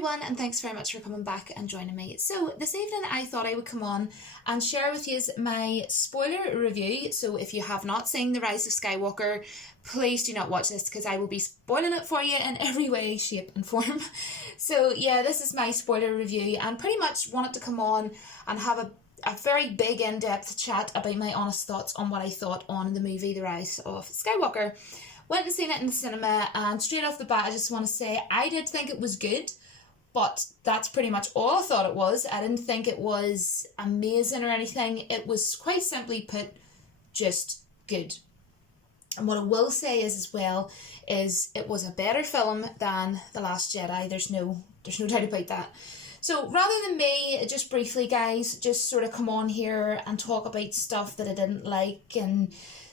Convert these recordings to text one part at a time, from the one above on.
everyone, and thanks very much for coming back and joining me. So this evening I thought I would come on and share with you my spoiler review. So if you have not seen The Rise of Skywalker, please do not watch this because I will be spoiling it for you in every way, shape and form. So yeah, this is my spoiler review and pretty much wanted to come on and have a very big in-depth chat about my honest thoughts on what I thought on the movie The Rise of Skywalker. Went and seen it in the cinema, and straight off the bat I just want to say I did think it was good, but that's pretty much all I thought it was. I didn't think it was amazing or anything. It was quite simply put, just good. And what I will say is as well is it was a better film than The Last Jedi. There's no doubt about that. So rather than me, just briefly guys, just sort of come on here and talk about stuff that I didn't like and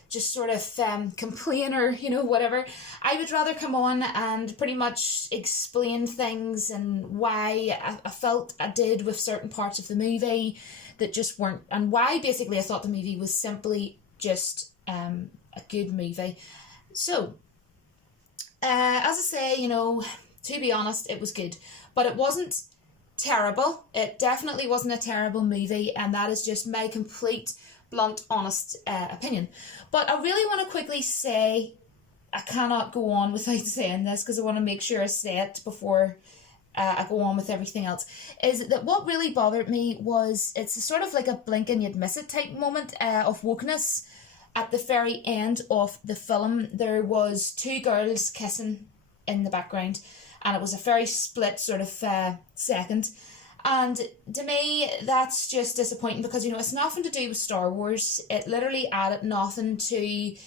just sort of complain or, whatever, I would rather come on and pretty much explain things and why I felt I did with certain parts of the movie that just weren't, and why basically I thought the movie was simply just a good movie. So, as I say, to be honest, it was good, but it wasn't terrible. It definitely wasn't a terrible movie, and that is just my complete blunt, honest opinion. But I really want to quickly say, I cannot go on without saying this because I want to make sure I say it before I go on with everything else, is that what really bothered me was it's sort of like a blink and you'd miss it type moment of wokeness. At the very end of the film, there was two girls kissing in the background, and it was a very split sort of second. And to me, that's just disappointing because, it's nothing to do with Star Wars. It literally added nothing to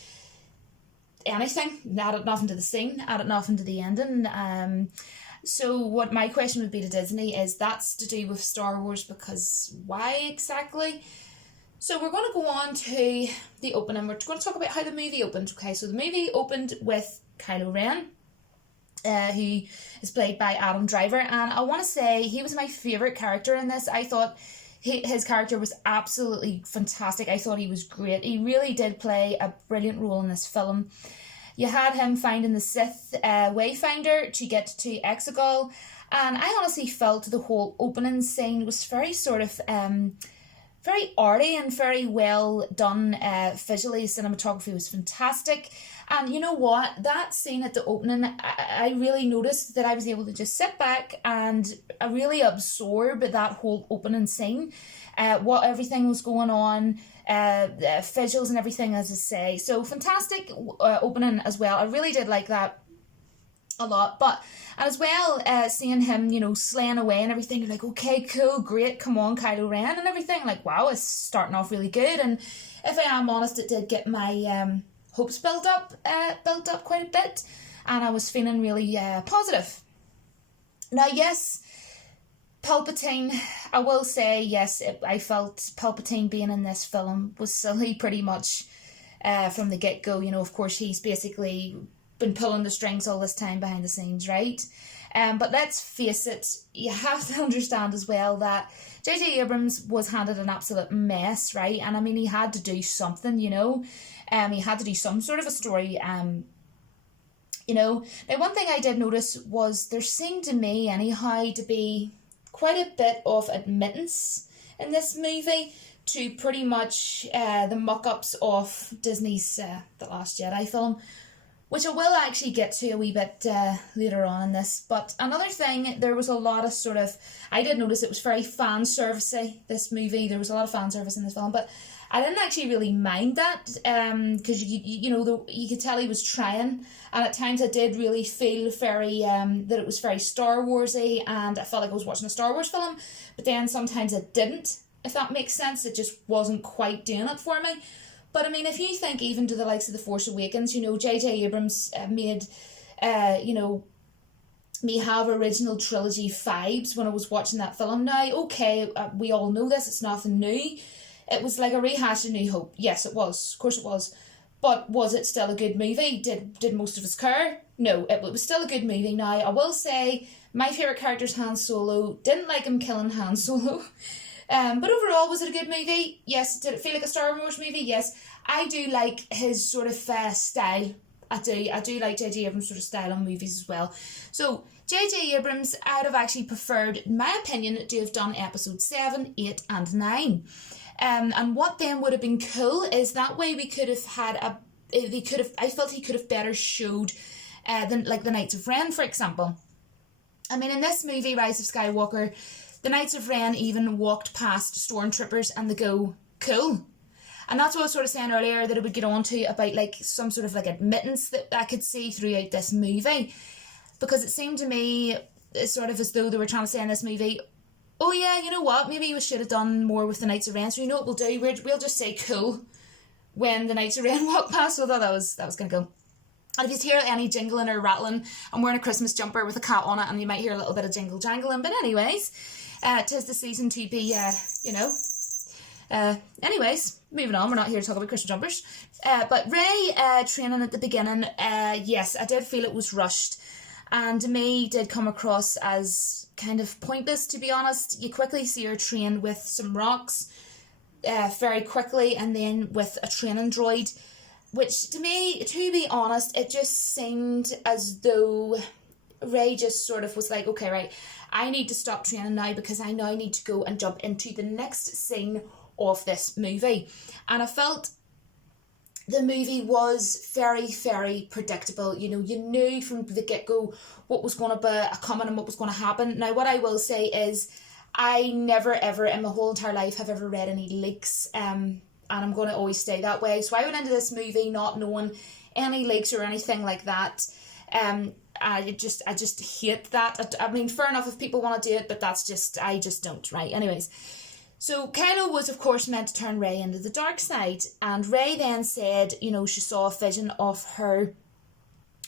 anything. Added nothing to the scene, added nothing to the ending. So what my question would be to Disney is that's to do with Star Wars because why exactly? So we're going to go on to the opening. We're going to talk about how the movie opened. Okay, so the movie opened with Kylo Ren, who is played by Adam Driver, and I want to say he was my favourite character in this. I thought his character was absolutely fantastic. I thought he was great. He really did play a brilliant role in this film. You had him finding the Sith Wayfinder to get to Exegol, and I honestly felt the whole opening scene was very sort of very arty and very well done visually. Cinematography was fantastic. And you know what? That scene at the opening, I really noticed that I was able to just sit back and really absorb that whole opening scene, what everything was going on, visuals and everything, as I say. So fantastic opening as well. I really did like that a lot. And as well, seeing him, slaying away and everything, you're like, okay, cool, great, come on, Kylo Ren and everything. Like, wow, it's starting off really good. And if I am honest, it did get my hopes built up quite a bit, and I was feeling really positive. Now, yes, Palpatine, I will say, yes, I felt Palpatine being in this film was silly pretty much from the get-go. Of course, he's basically been pulling the strings all this time behind the scenes, right? But let's face it, you have to understand as well that J.J. Abrams was handed an absolute mess, right? And I mean, he had to do something, he had to do some sort of a story, Now, one thing I did notice was there seemed to me, anyhow, to be quite a bit of admittance in this movie to pretty much the muck-ups of Disney's The Last Jedi film, which I will actually get to a wee bit later on in this. But another thing, there was a lot of sort of, I did notice it was very fan-servicey, this movie. There was a lot of fan service in this film, but I didn't actually really mind that because, you could tell he was trying. And at times I did really feel very, that it was very Star Wars-y, and I felt like I was watching a Star Wars film. But then sometimes it didn't, if that makes sense. It just wasn't quite doing it for me. But I mean, if you think even to the likes of The Force Awakens, J.J. Abrams made, me have original trilogy vibes when I was watching that film. Now, okay, we all know this, it's nothing new. It was like a rehash of New Hope. Yes, it was. Of course it was. But was it still a good movie? Did most of us care? No, it was still a good movie. Now, I will say, my favourite character is Han Solo. Didn't like him killing Han Solo. But overall, was it a good movie? Yes. Did it feel like a Star Wars movie? Yes. I do like his sort of style I do like J.J. Abrams' sort of style on movies as well. So J.J. Abrams, I'd have actually preferred, in my opinion, to have done episode 7, 8 and 9. And what then would have been cool is that way we could have had I felt he could have better showed the Knights of Ren, for example. I mean, in this movie, Rise of Skywalker, the Knights of Ren even walked past stormtroopers and they go, cool. And that's what I was sort of saying earlier, that it would get on to about like some sort of like admittance that I could see throughout this movie. Because it seemed to me sort of as though they were trying to say in this movie, oh yeah, you know what, maybe we should have done more with the Knights of Ren. So you know what we'll do? We'll just say cool when the Knights of Ren walk past. So I thought that was going to go. And if you hear any jingling or rattling, I'm wearing a Christmas jumper with a cat on it, and you might hear a little bit of jingle jangling. But anyways, 'tis the season to be, anyways, moving on. We're not here to talk about Christmas jumpers. But Rey training at the beginning, yes, I did feel it was rushed. And to me, did come across as kind of pointless, to be honest. You quickly see her train with some rocks very quickly, and then with a training droid, which to me, to be honest, it just seemed as though Rey just sort of was like, okay, right, I need to stop training now because I now need to go and jump into the next scene of this movie. And I felt the movie was very, very predictable. You know, you knew from the get-go what was going to be coming and what was going to happen. Now, what I will say is I never, ever in my whole entire life have ever read any leaks, and I'm going to always stay that way. So I went into this movie not knowing any leaks or anything like that. I just hate that. I mean, fair enough if people want to do it, but I just don't, right? Anyways. So Kylo was, of course, meant to turn Rey into the dark side. And Rey then said, you know, she saw a vision of her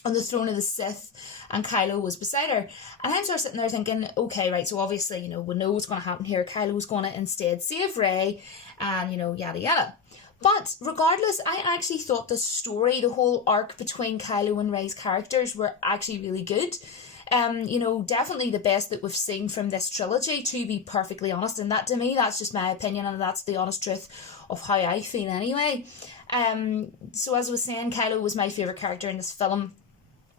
on the throne of the Sith and Kylo was beside her. And I'm sort of sitting there thinking, okay, right, so obviously, you know, we know what's going to happen here. Kylo's going to instead save Rey and, you know, yada yada. But regardless, I actually thought the story, the whole arc between Kylo and Rey's characters were actually really good. You know, definitely the best that we've seen from this trilogy, to be perfectly honest. And that, to me, that's just my opinion, and that's the honest truth of how I feel anyway. So as I was saying, Kylo was my favourite character in this film.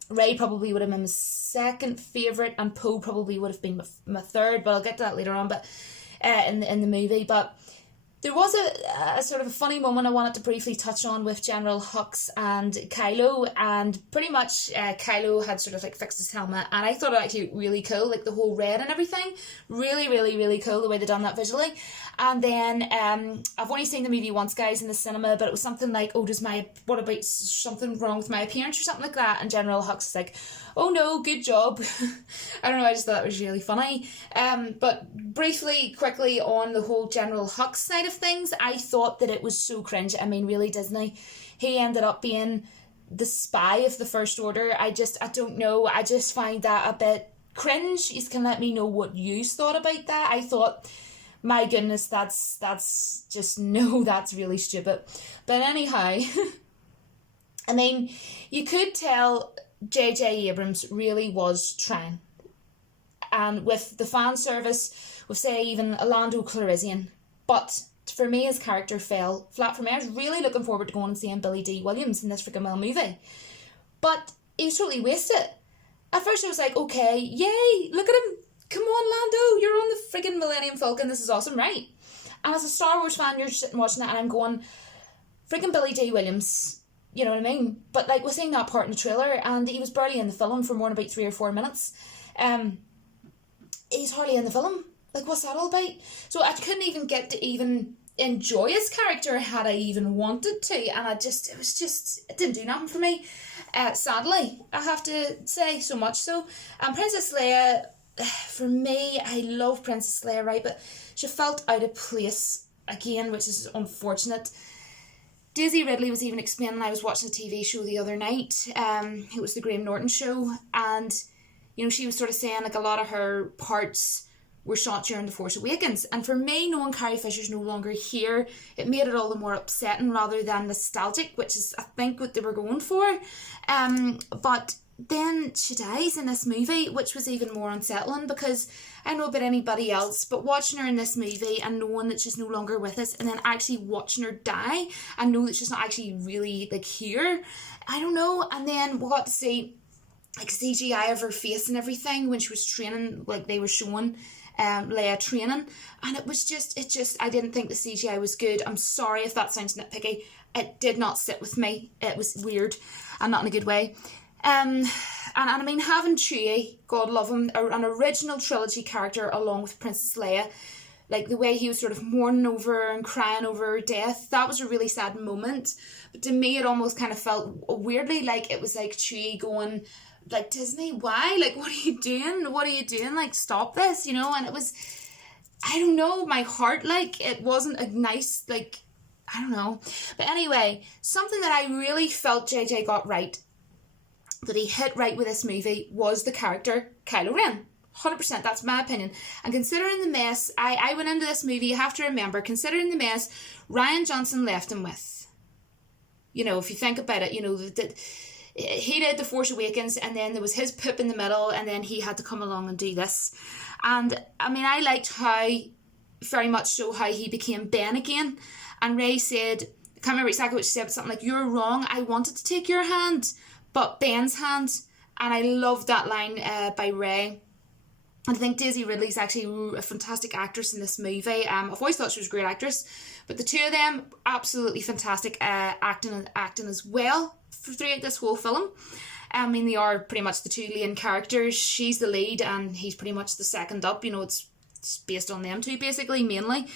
Rey probably would have been my second favourite, and Poe probably would have been my third, but I'll get to that later on. But in the movie, but there was a sort of a funny moment I wanted to briefly touch on with General Hux and Kylo, and pretty much Kylo had sort of like fixed his helmet, and I thought it actually really cool, like the whole red and everything, really, really, really cool the way they done that visually. And then I've only seen the movie once, guys, in the cinema, but it was something like, oh, what about something wrong with my appearance or something like that? And General Hux is like, oh no, good job. I don't know, I just thought it was really funny. But briefly, quickly on the whole General Hux side of things, I thought that it was so cringe. I mean, really, Disney. He ended up being the spy of the First Order. I don't know. I just find that a bit cringe. You can let me know what you thought about that. I thought, my goodness, that's just, no, that's really stupid. But anyhow, I mean, you could tell J.J. Abrams really was trying. And with the fan service, with, say, even Lando Calrissian. But for me, his character fell flat for me. I was really looking forward to going and seeing Billy D. Williams in this freaking well movie. But he was totally wasted. At first I was like, okay, yay, look at him. Come on, Lando, you're on the friggin' Millennium Falcon. This is awesome, right? And as a Star Wars fan, you're sitting watching that and I'm going, friggin' Billy D. Williams. You know what I mean? But like, we're seeing that part in the trailer, and he was barely in the film for more than about 3 or 4 minutes. He's hardly in the film. Like, what's that all about? So I couldn't even get to even enjoy his character had I even wanted to, and it didn't do nothing for me. Sadly, I have to say, so much so. And Princess Leia, for me, I love Princess Leia, right? But she felt out of place again, which is unfortunate. Daisy Ridley was even explaining, I was watching a TV show the other night, it was the Graham Norton show, and, you know, she was sort of saying, like, a lot of her parts were shot during The Force Awakens, and for me, knowing Carrie Fisher's no longer here, it made it all the more upsetting rather than nostalgic, which is, I think, what they were going for. But then she dies in this movie, which was even more unsettling, because I don't know about anybody else, but watching her in this movie and knowing that she's no longer with us, and then actually watching her die and know that she's not actually really like here, I don't know. And then we got to see like CGI of her face and everything when she was training, like they were showing Leia training, and it just I didn't think the CGI was good. I'm sorry if that sounds nitpicky. It did not sit with me. It was weird, and not in a good way. And I mean, having Chewie, God love him, an original trilogy character along with Princess Leia, like the way he was sort of mourning over her and crying over her death, that was a really sad moment. But to me, it almost kind of felt weirdly like it was like Chewie going, like, Disney, why? Like, what are you doing? What are you doing? Like, stop this, you know? And it was, I don't know, my heart, like, it wasn't a nice, like, I don't know. But anyway, something that I really felt JJ got right, that he hit right with this movie, was the character Kylo Ren. 100%, that's my opinion. And considering the mess, I went into this movie, you have to remember, considering the mess Rian Johnson left him with. You know, if you think about it, you know, that he did The Force Awakens, and then there was his poop in the middle, and then he had to come along and do this. And, I mean, I liked how, very much so, how he became Ben again. And Rey said, I can't remember exactly what she said, but something like, "You're wrong, I wanted to take your hand, but Ben's hand." And I love that line by Rey. I think Daisy Ridley's actually a fantastic actress in this movie. I've always thought she was a great actress, but the two of them, absolutely fantastic acting as well throughout this whole film. I mean, they are pretty much the two lead characters. She's the lead and he's pretty much the second up. You know, it's based on them two basically, mainly.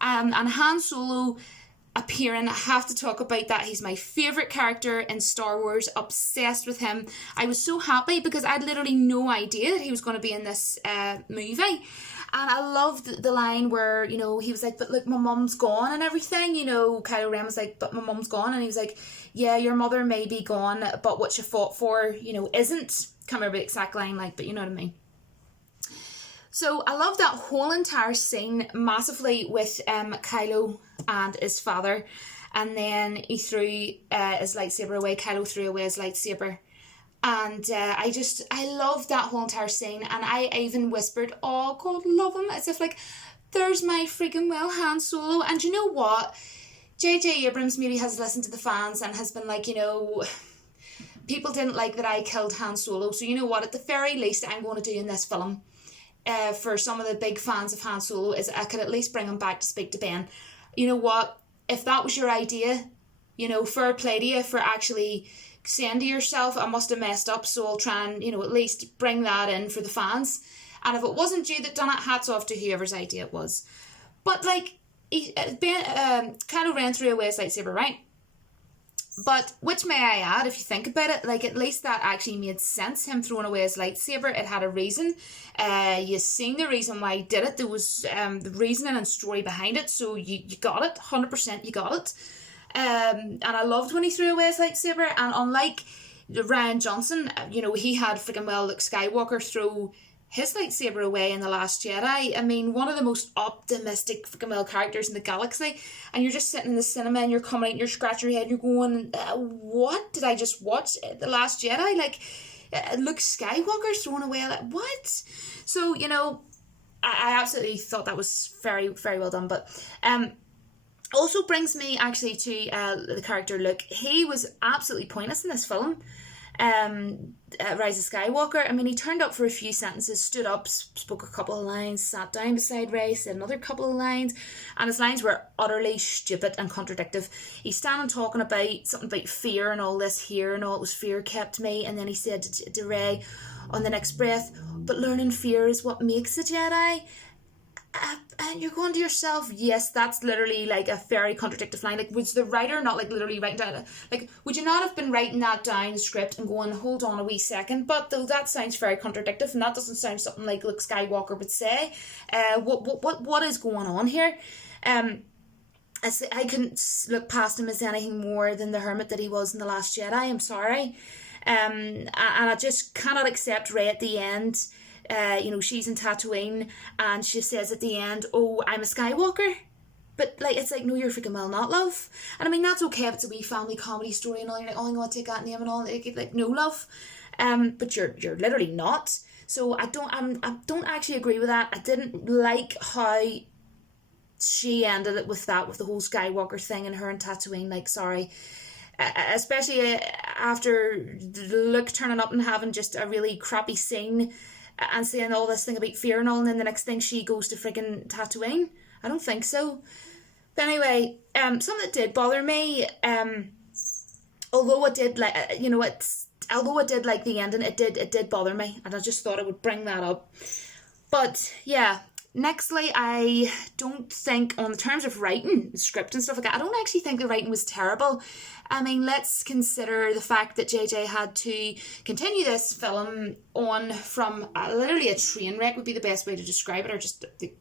And Han Solo appearing, I have to talk about that. He's my favourite character in Star Wars, obsessed with him. I was so happy because I had literally no idea that he was going to be in this movie. And I loved the line where, you know, he was like, "But look, my mum's gone," and everything. You know, Kylo Ren was like, "But my mum's gone," and he was like, "Yeah, your mother may be gone, but what you fought for, you know, isn't." Can't remember the exact line, like, but you know what I mean. So I love that whole entire scene massively with Kylo and his father, and then he threw his lightsaber away. Kylo threw away his lightsaber, and I love that whole entire scene. And I even whispered, "Oh, God, love him," as if like, there's my freaking well Han Solo. And you know what? J.J. Abrams maybe has listened to the fans and has been like, you know, people didn't like that I killed Han Solo, so you know what? At the very least, I'm going to do in this film, for some of the big fans of Han Solo, is I could at least bring him back to speak to Ben. You know what? If that was your idea, you know, fair play to you for actually saying to yourself, "I must have messed up, so I'll try and, you know, at least bring that in for the fans." And if it wasn't you that done it, hats off to whoever's idea it was. But like, Kylo Ren threw away his lightsaber, right? But, which may I add, if you think about it, like, at least that actually made sense, him throwing away his lightsaber. It had a reason. You seen the reason why he did it. There was the reasoning and story behind it, so you got it. 100% you got it. And I loved when he threw away his lightsaber. And unlike Rian Johnson, you know, he had freaking well Luke Skywalker throw his lightsaber away in The Last Jedi. I mean, one of the most optimistic freaking well characters in the galaxy, and you're just sitting in the cinema and you're coming out and you're scratching your head and you're going, what did I just watch? The Last Jedi? Like, Luke Skywalker thrown away, like, what? So, you know, I absolutely thought that was very, very well done. But also brings me actually to the character Luke. He was absolutely pointless in this film. Rise of Skywalker. I mean, he turned up for a few sentences, stood up, spoke a couple of lines, sat down beside Rey, said another couple of lines, and his lines were utterly stupid and contradictive. He's standing talking about something about fear and all this here, and all it was fear kept me, and then he said to Rey on the next breath, "But learning fear is what makes a Jedi." And you're going to yourself, yes, that's literally like a very contradictive line. Like, was the writer not like literally writing down, like, would you not have been writing that down the script and going, "Hold on a wee second, but though that sounds very contradictive, and that doesn't sound something like Luke Skywalker would say. What is going on here?" I couldn't look past him as anything more than the hermit that he was in The Last Jedi. I'm sorry. And I just cannot accept Rey at the end. You know, she's in Tatooine and she says at the end, "Oh, I'm a Skywalker." But like, it's like, no, you're freaking well not, love. And I mean, that's okay if it's a wee family comedy story and all. You're like, "Oh, I'm going to take that name and all." Like, no, love. but you're literally not. So I don't actually agree with that. I didn't like how she ended it with that, with the whole Skywalker thing and her and Tatooine. Like, sorry, especially after Luke turning up and having just a really crappy scene and saying all this thing about fear and all, and then the next thing she goes to friggin' Tatooine. I don't think so. But anyway, something that did bother me, although I did like, although I did like the ending, it did bother me, and I just thought I would bring that up. But yeah, nextly, I don't think, on the terms of writing, script and stuff like that, I don't actually think the writing was terrible. I mean, let's consider the fact that JJ had to continue this film on from literally a train wreck would be the best way to describe it, or just the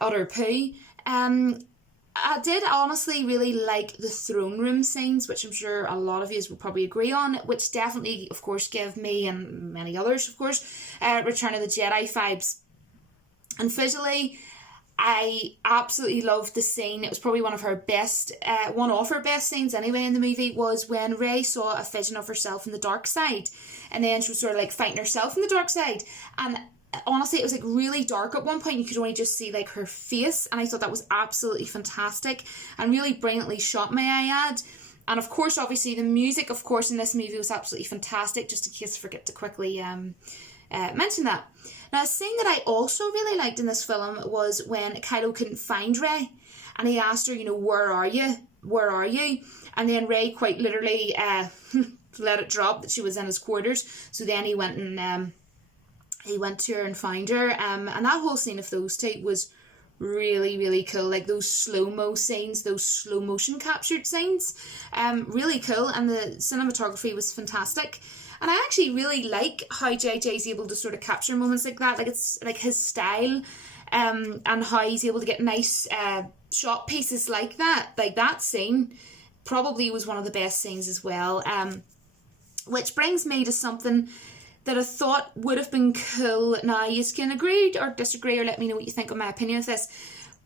utter poo. I did honestly really like the throne room scenes, which I'm sure a lot of you will probably agree on, which definitely, of course, give me, and many others, of course, Return of the Jedi vibes. And visually, I absolutely loved the scene. It was probably one of her best scenes anyway in the movie, was when Rey saw a vision of herself in the dark side, and then she was sort of like fighting herself in the dark side. And honestly, it was like really dark at one point. You could only just see like her face, and I thought that was absolutely fantastic and really brilliantly shot, may I add. And of course, obviously, the music, of course, in this movie was absolutely fantastic, just in case I forget to quickly mention that. Now, a scene that I also really liked in this film was when Kylo couldn't find Rey, and he asked her, where are you? Where are you? And then Rey quite literally let it drop that she was in his quarters. So then he went to her and found her. And that whole scene of those two was really, really cool. Like those slow-mo scenes, those slow motion captured scenes, really cool. And the cinematography was fantastic. And I actually really like how JJ's able to sort of capture moments like that. Like, it's like his style, and how he's able to get nice shot pieces like that. Like that scene probably was one of the best scenes as well. Which brings me to something that I thought would have been cool. Now, you can agree or disagree, or let me know what you think of my opinion of this.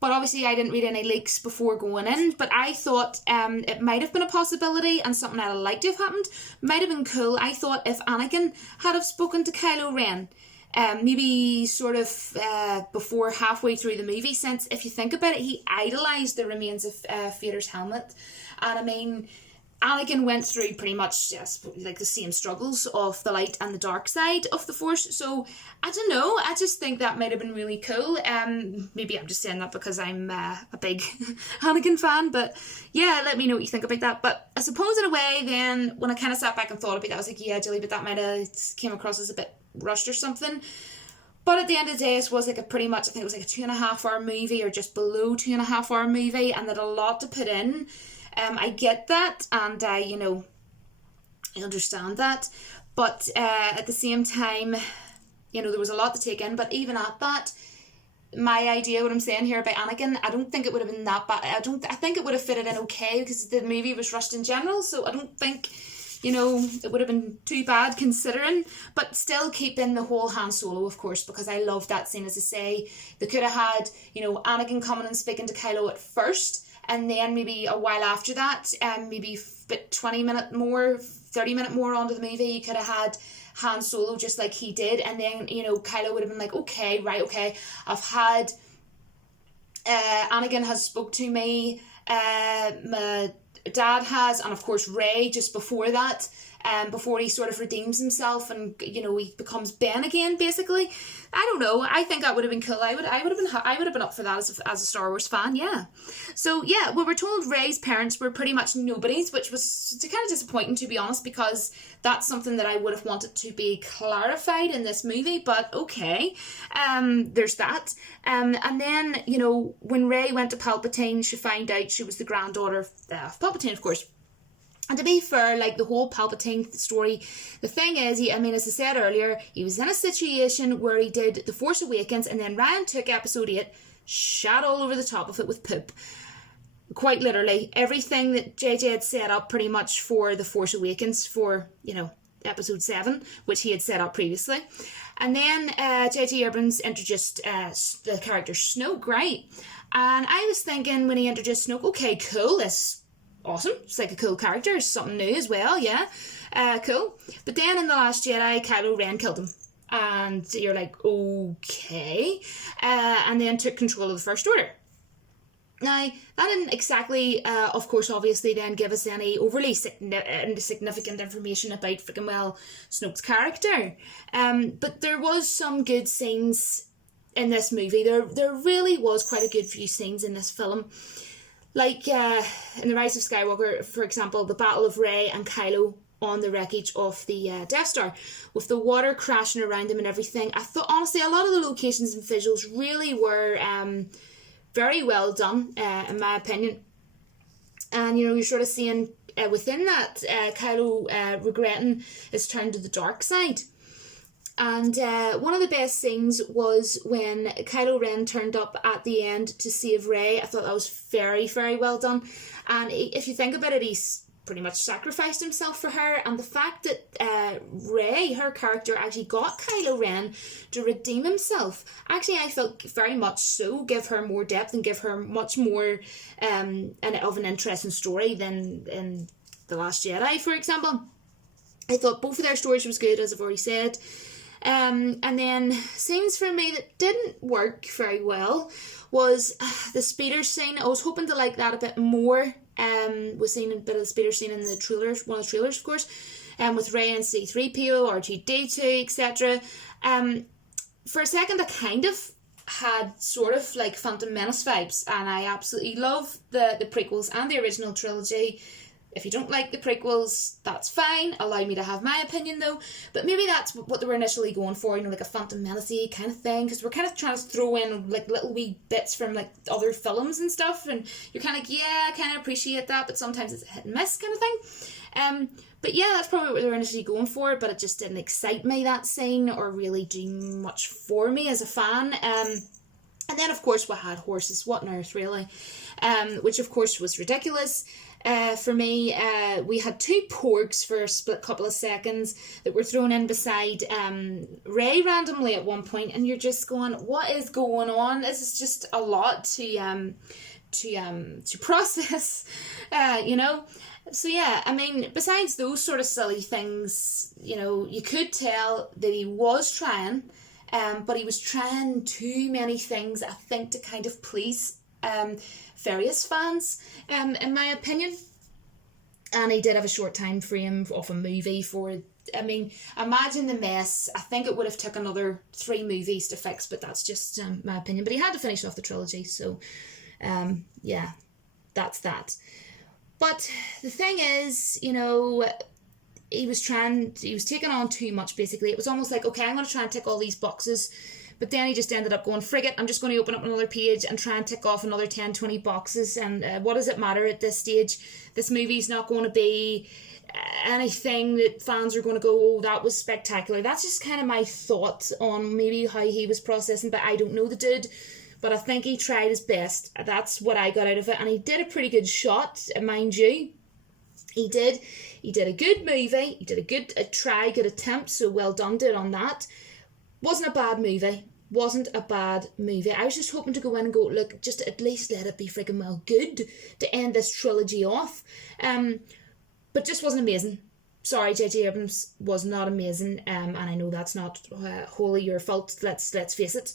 But obviously I didn't read any leaks before going in, but I thought it might have been a possibility, and something I'd like to have happened. Might have been cool. I thought if Anakin had have spoken to Kylo Ren, maybe sort of before halfway through the movie, since if you think about it, he idolised the remains of Vader's helmet. And I mean, Anakin went through pretty much like the same struggles of the light and the dark side of the Force. So I don't know. I just think that might have been really cool. Maybe I'm just saying that because I'm a big Anakin fan. But yeah, let me know what you think about that. But I suppose in a way, then when I kind of sat back and thought about that, I was like, yeah, Julie, but that might have came across as a bit rushed or something. But at the end of the day, it was like I think it was like a 2.5 hour movie, or just below 2.5 hour movie, and that a lot to put in. I get that, and I understand that, but at the same time, there was a lot to take in. But even at that, my idea, what I'm saying here about Anakin, I don't think it would have been that bad. I think it would have fitted in okay, because the movie was rushed in general, so I don't think, it would have been too bad considering. But still keep in the whole Han Solo, of course, because I love that scene. As I say, they could have had, Anakin coming and speaking to Kylo at first, and then maybe a while after that, maybe 20 minute more, 30 minute more onto the movie, you could have had Han Solo just like he did. And then, Kylo would have been like, okay, I've had, Anakin has spoke to me, my dad has, and of course Rey just before that, before he sort of redeems himself and he becomes Ben again, basically. I don't know. I think that would have been cool. I would have been up for that as a Star Wars fan. Yeah. So yeah, well, we're told Rey's parents were pretty much nobodies, which was kind of disappointing, to be honest, because that's something that I would have wanted to be clarified in this movie. But okay, there's that. And then when Rey went to Palpatine, she found out she was the granddaughter of Palpatine, of course. And to be fair, like the whole Palpatine story, the thing is, as I said earlier, he was in a situation where he did The Force Awakens, and then Ryan took episode 8, shat all over the top of it with poop. Quite literally. Everything that JJ had set up pretty much for The Force Awakens for, episode 7, which he had set up previously. And then J.J. Abrams introduced the character Snoke, right? And I was thinking when he introduced Snoke, okay, cool, this awesome. It's like a cool character. It's something new as well, yeah. Cool. But then in The Last Jedi, Kylo Ren killed him. And you're like, okay. And then took control of the First Order. Now, that didn't exactly, of course, obviously then give us any overly significant information about freaking, well, Snoke's character. But there was some good scenes in this movie. There really was quite a good few scenes in this film. Like in The Rise of Skywalker, for example, the Battle of Rey and Kylo on the wreckage of the Death Star, with the water crashing around them and everything. I thought, honestly, a lot of the locations and visuals really were very well done, in my opinion. And, you're sort of seeing within that, Kylo regretting his turn to the dark side. And one of the best scenes was when Kylo Ren turned up at the end to save Rey. I thought that was very, very well done. And if you think about it, he's pretty much sacrificed himself for her. And the fact that Rey, her character, actually got Kylo Ren to redeem himself, actually I felt very much so give her more depth and give her much more of an interesting story than in The Last Jedi, for example. I thought both of their stories was good, as I've already said. And then scenes for me that didn't work very well was the speeder scene. I was hoping to like that a bit more. Was seeing a bit of the speeder scene in the trailers, one of the trailers, of course, with Rey and C-3PO, R2-D2, etc. For a second, I kind of had sort of like Phantom Menace vibes, and I absolutely love the prequels and the original trilogy. If you don't like the prequels, that's fine. Allow me to have my opinion though. But maybe that's what they were initially going for, like a Phantom Menace-y kind of thing, because we're kind of trying to throw in like little wee bits from like other films and stuff, and you're kind of like, yeah, I kind of appreciate that, but sometimes it's a hit and miss kind of thing. But yeah, that's probably what they were initially going for, but it just didn't excite me, that scene, or really do much for me as a fan. And then of course we had horses, what on earth really, which of course was ridiculous. For me, we had two porgs for a split couple of seconds that were thrown in beside Rey randomly at one point, and you're just going, what is going on? This is just a lot to process, So yeah, I mean, besides those sort of silly things, you could tell that he was trying, but he was trying too many things, I think, to kind of please various fans, in my opinion. And he did have a short time frame of a movie imagine the mess. I think it would have took another 3 movies to fix, but that's just my opinion. But he had to finish off the trilogy, so yeah, that's that. But the thing is, he was taking on too much, basically. It was almost like, okay, I'm going to try and tick all these boxes. But then he just ended up going, frig it, I'm just going to open up another page and try and tick off another 10, 20 boxes. And what does it matter at this stage? This movie's not going to be anything that fans are going to go, oh, that was spectacular. That's just kind of my thought on maybe how he was processing, but I don't know the dude. But I think he tried his best. That's what I got out of it. And he did a pretty good shot, mind you. He did a good movie. He did a good attempt. So well done, dude, on that. Wasn't a bad movie. I was just hoping to go in and go, look, just at least let it be friggin' well good to end this trilogy off. But just wasn't amazing. Sorry, J.J. Abrams was not amazing. And I know that's not wholly your fault. Let's face it.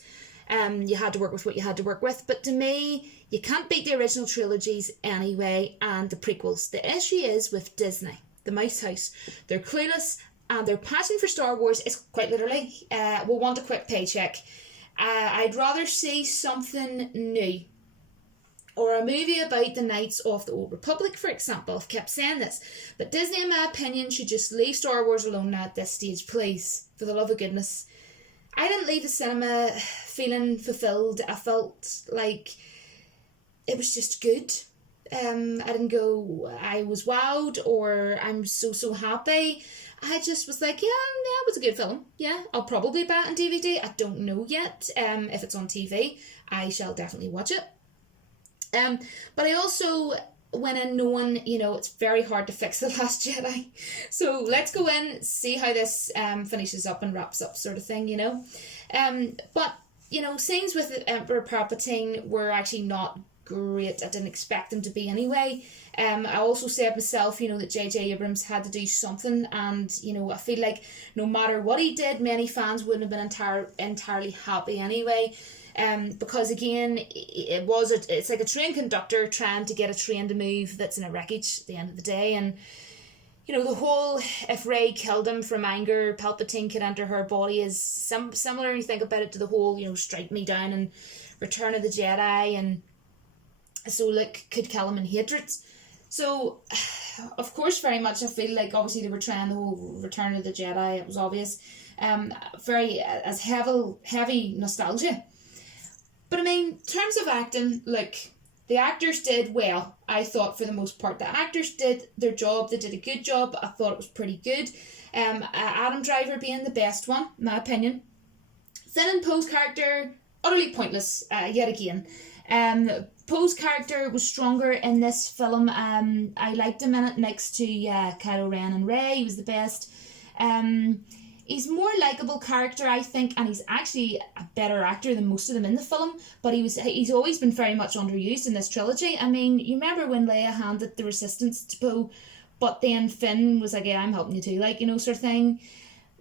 You had to work with what you had to work with. But to me, you can't beat the original trilogies anyway and the prequels. The issue is with Disney, the Mouse House. They're clueless. And their passion for Star Wars is quite literally, we'll want a quick paycheck. I'd rather see something new. Or a movie about the Knights of the Old Republic, for example. I've kept saying this. But Disney, in my opinion, should just leave Star Wars alone now at this stage, please. For the love of goodness. I didn't leave the cinema feeling fulfilled. I felt like it was just good. I didn't go, I was wowed, or I'm so happy. I just was like, yeah, it was a good film. Yeah, I'll probably buy it on DVD. I don't know yet. If it's on TV, I shall definitely watch it. But I also went in knowing, it's very hard to fix The Last Jedi. So let's go in, see how this finishes up and wraps up, sort of thing, But, scenes with Emperor Palpatine were actually not great. I didn't expect them to be anyway. I also said myself, you know, that J.J. Abrams had to do something, and, you know, I feel like no matter what he did, many fans wouldn't have been entirely happy anyway. Because again, it's like a train conductor trying to get a train to move that's in a wreckage at the end of the day. And, you know, the whole, if Rey killed him from anger, Palpatine could enter her body, is similar, when you think about it, to the whole, you know, strike me down and Return of the Jedi, and so like could kill him in hatred. So, of course, very much I feel like obviously they were trying the whole Return of the Jedi, it was obvious, very as heavy nostalgia. But I mean, in terms of acting, like, the actors did well, I thought, for the most part. The actors did their job, they did a good job, I thought it was pretty good. Adam Driver being the best one, in my opinion. Finn and Poe's character, utterly pointless, yet again. Poe's character was stronger in this film. I liked him in it next to Kylo Ren and Rey. He was the best. He's more likeable character, I think, and he's actually a better actor than most of them in the film, but he's always been very much underused in this trilogy. I mean, you remember when Leia handed the Resistance to Poe, but then Finn was like, yeah, I'm helping you too, like, you know, sort of thing,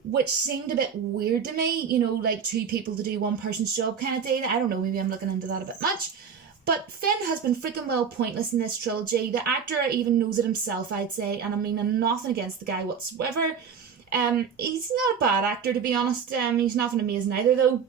which seemed a bit weird to me, you know, like two people to do one person's job kind of thing. I don't know, maybe I'm looking into that a bit much. But Finn has been freaking well pointless in this trilogy. The actor even knows it himself, I'd say, and I mean, nothing against the guy whatsoever. He's not a bad actor, to be honest. He's nothing amazing either, though.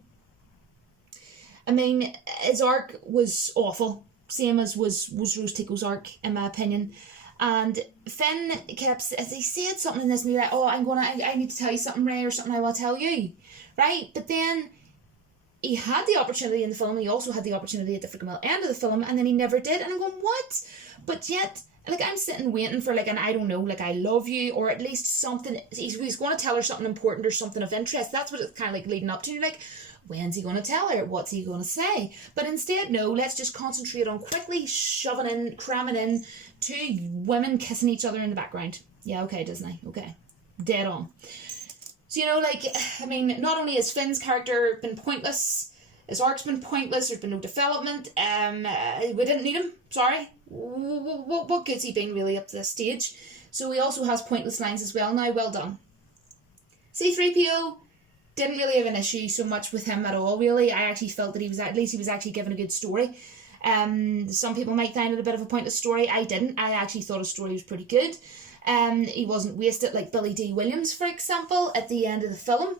I mean, his arc was awful, same as was Rose Tico's arc, in my opinion. And Finn kept, as he said something in this movie, like, oh, I need to tell you something, Rey, or something I will tell you, right? But then he had the opportunity in the film, he also had the opportunity at the freaking end of the film, and then he never did, and I'm going, what? But yet, like, I'm sitting waiting for, like, an I don't know, like, I love you, or at least something, he's going to tell her something important or something of interest. That's what it's kind of like leading up to. You're like, when's he going to tell her? What's he going to say? But instead, no, let's just concentrate on quickly cramming in two women kissing each other in the background. Yeah, okay, Disney, okay. Dead on. So, you know, like, I mean, not only has Finn's character been pointless, his arc's been pointless, there's been no development, we didn't need him, sorry. What good's he been really up to this stage? So he also has pointless lines as well now, well done. C-3PO, didn't really have an issue so much with him at all, really. I actually felt that he was actually given a good story. Some people might find it a bit of a pointless story. I didn't. I actually thought his story was pretty good. He wasn't wasted like Billy D. Williams, for example, at the end of the film.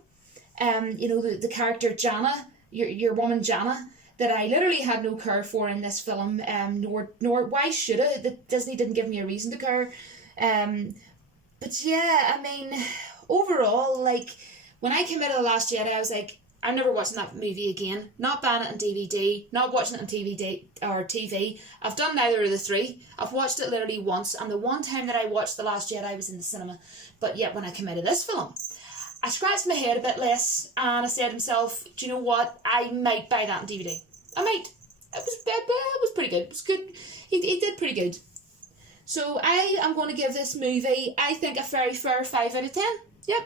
You know, the character Jana, your woman Jana, that I literally had no care for in this film, nor why should I? That Disney didn't give me a reason to care. But yeah, I mean, overall, like, when I came out of The Last Jedi, I was like, I'm never watching that movie again. Not buying it on DVD, not watching it on TV. I've done neither of the three. I've watched it literally once, and the one time that I watched The Last Jedi was in the cinema. But yet, when I came out of this film, I scratched my head a bit less, and I said to myself, do you know what? I might buy that on DVD. I might. It was pretty good. It was good. He did pretty good. So I am going to give this movie, I think, a very fair 5 out of 10. Yep.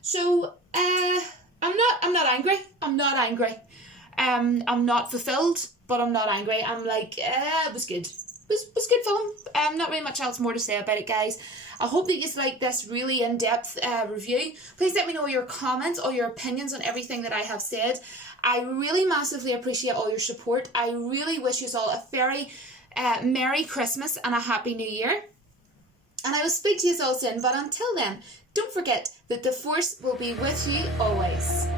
So, I'm not angry. I'm not fulfilled, but I'm not angry. I'm like, it was good. It was good film. Not really much else more to say about it, guys. I hope that you like this really in-depth review. Please let me know your comments or your opinions on everything that I have said. I really massively appreciate all your support. I really wish you all a very Merry Christmas and a Happy New Year. And I will speak to you all soon, but until then, don't forget that the Force will be with you always.